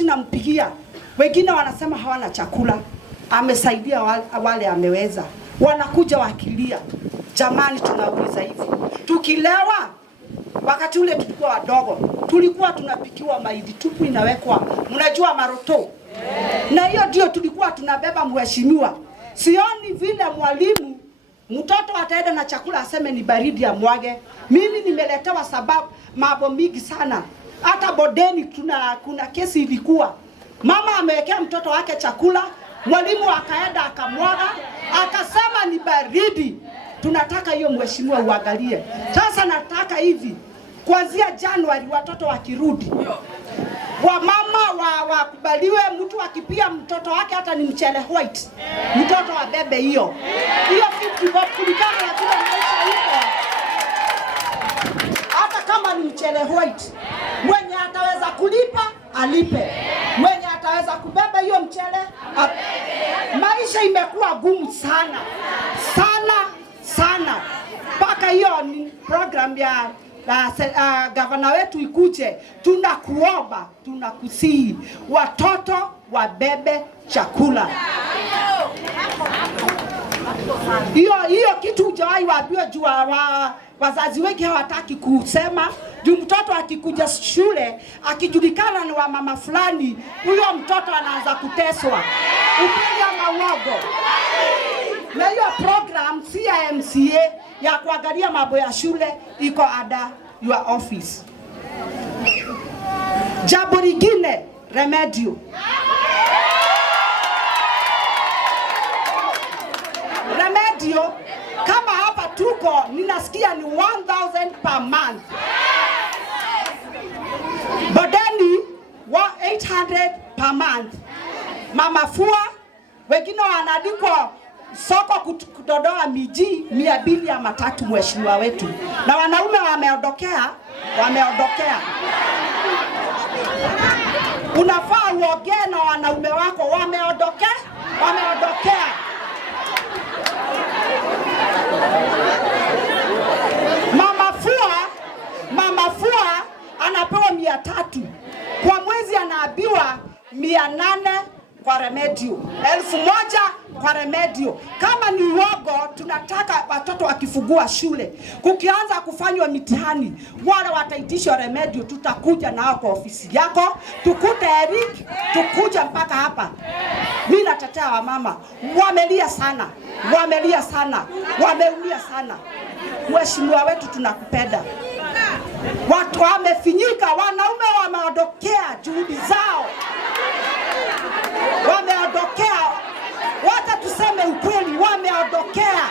Tunampigia. Wengine wanasema hawana chakula. Amesaidia wale ameweza. Wanakuja wakilia. Jamani, tunauliza hivi. Tukilewa, wakati ule tulikuwa wadogo, tulikuwa tunapikiwa mahindi tupu inawekwa, mnajua maroto. Na hiyo ndio tulikuwa tunabeba mheshimiwa. Sioni vile mwalimu mtoto ataenda na chakula aseme ni baridi ya mwage. Mimi nimeletewa sababu mambo mingi sana. Hata bodeni kuna kesi ilikuwa. Mama amewekea mtoto wake chakula, mwalimu akaenda akamwaga, akasema ni baridi. Tunataka hiyo mheshimiwa uangalie. Sasa nataka hivi, kuanzia Januari watoto wakirudi, wamama wakubaliwe mtu akipia mtoto wake hata ni mchele white. Mtoto wabebe hiyo. Hiyo 50 bob kulingana na kile maisha hiyo. Hata kama ni mchele white, mwenye ataweza kulipa alipe. Mwenye ataweza kubeba hiyo mchele maisha imekuwa gumu sana. Sana. Paka hiyo ni program ya gavana wetu ikuje. Tunakuomba, tunakusihi watoto wabebe chakula. Hiyo kitu hujawahi waambiwa juu wazazi wengi hawataki kusema. Juu mtoto akikuja shule akijulikana ni wa mama fulani, huyo mtoto anaanza kuteswa. Ukweli ama uongo? Na hiyo program CMCA ya kuangalia mambo ya shule iko under your office. Jambo lingine, remedio. Remedio kama hapa tuko ninasikia ni 1000 per month. Bodeni 800 per month. Mama fua wengine wanaandikwa soko kudodoa miji 200 ama 3 mheshimiwa wetu. Na wanaume wameondokea. Unafaa uongee na wanaume wako wameondokea. Mama fua anapewa 300. Kwa mwezi anaambiwa 800 kwa remedio, 1000 kwa remedio. Kama ni uogo, tunataka watoto wakifungua shule, kukianza kufanywa mitihani, wale wataitishwa remedio, tutakuja nao kwa ofisi yako, tukute Eric, tukuja mpaka hapa. Mimi natetea wamama, wamelia sana, wameumia sana. Mheshimiwa wetu tunakupenda. Watu wamefinyika, wanaume wameondokea juhudi zao. Wameondokea. Wacha tuseme ukweli, wameondokea.